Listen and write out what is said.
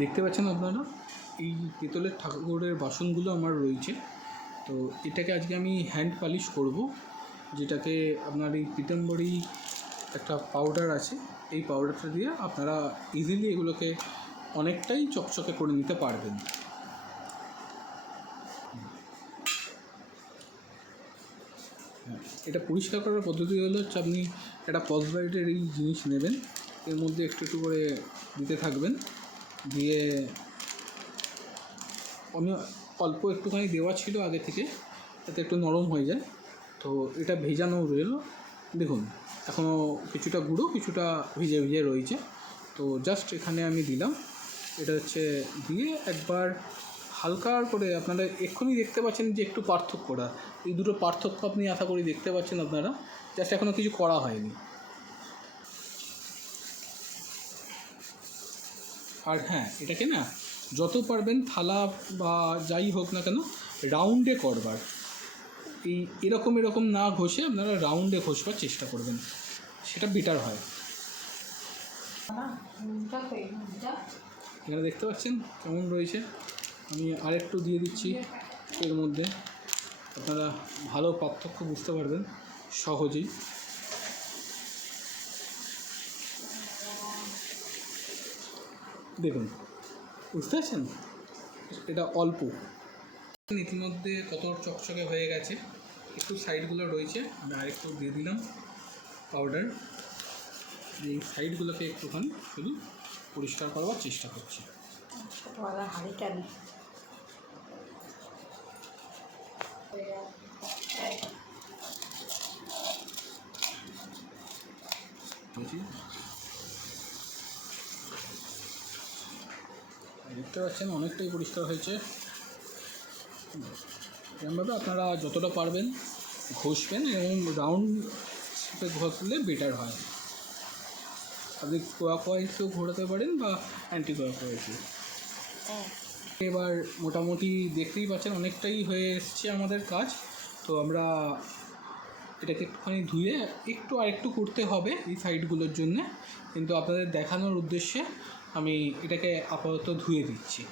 দেখতে পাচ্ছেন আপনারা এই পিতলের ঠাকুরের বাসনগুলো আমার রয়েছে। তো এটাকে আজকে আমি হ্যান্ড পালিশ করব, যেটাকে আপনার এই পীতাম্বরী একটা পাউডার আছে, এই পাউডারটা দিয়ে আপনারা ইজিলি এগুলোকে অনেকটাই চকচকে করে নিতে পারবেন। এটা পরিষ্কার করার পদ্ধতি হলো হচ্ছে আপনি একটা পসবাইটের এই জিনিস নেবেন, এর মধ্যে একটু একটু করে দিতে থাকবেন, দিয়ে আমি অল্প একটুখানি দেওয়া ছিল আগে থেকে, যাতে একটু নরম হয়ে যায়। তো এটা ভেজানো রইল, দেখুন এখনও কিছুটা গুঁড়ো কিছুটা ভিজে ভিজে রয়েছে। তো জাস্ট এখানে আমি দিলাম, এটা হচ্ছে দিয়ে একবার হালকা করে আপনারা এক্ষুনি দেখতে পাচ্ছেন যে একটু পার্থক্যটা, এই দুটো পার্থক্য আপনি আশা করি দেখতে পাচ্ছেন আপনারা, জাস্ট এখনও কিছু করা হয়নি। আর হ্যাঁ, এটাকে না যত পারবেন থালা বা যাই হোক না কেন রাউন্ডে করবার, এরকম না ঘষে আপনারা রাউন্ডে ঘষবার চেষ্টা করবেন, সেটা বেটার হয়। এখানে দেখতে পাচ্ছেন কেমন রয়েছে, আমি আরেকটু দিয়ে দিচ্ছি এর মধ্যে, আপনারা ভালো পার্থক্য বুঝতে পারবেন সহজেই। দেখুন, বুঝতে পারছেন এটা অল্প, ইতিমধ্যে কত চকচকে হয়ে গেছে। একটু সাইডগুলো রয়েছে, আমি আরেকটু দিয়ে দিলাম পাউডার, এই সাইডগুলোকে একটুখানি শুধু পরিষ্কার করবার চেষ্টা করছি। দেখতে পাচ্ছেন অনেকটাই পরিষ্কার হয়েছে। এরকমভাবে আপনারা যতটা পারবেন ঘষবেন এবং রাউন্ড শেপে ঘষলে বেটার হয়। আপনি ক্লকওয়াইজও ঘোরাতে পারেন বা অ্যান্টি ক্লকওয়াইজও। এবার মোটামুটি দেখতেই পাচ্ছেন অনেকটাই হয়ে এসছে আমাদের কাজ। তো আমরা এটাকে একটুখানি ধুয়ে আরেকটু করতে হবে এই সাইডগুলোর জন্যে, কিন্তু আপনাদের দেখানোর উদ্দেশ্যে আমি এটাকে আপাতত ধুয়ে দিচ্ছি।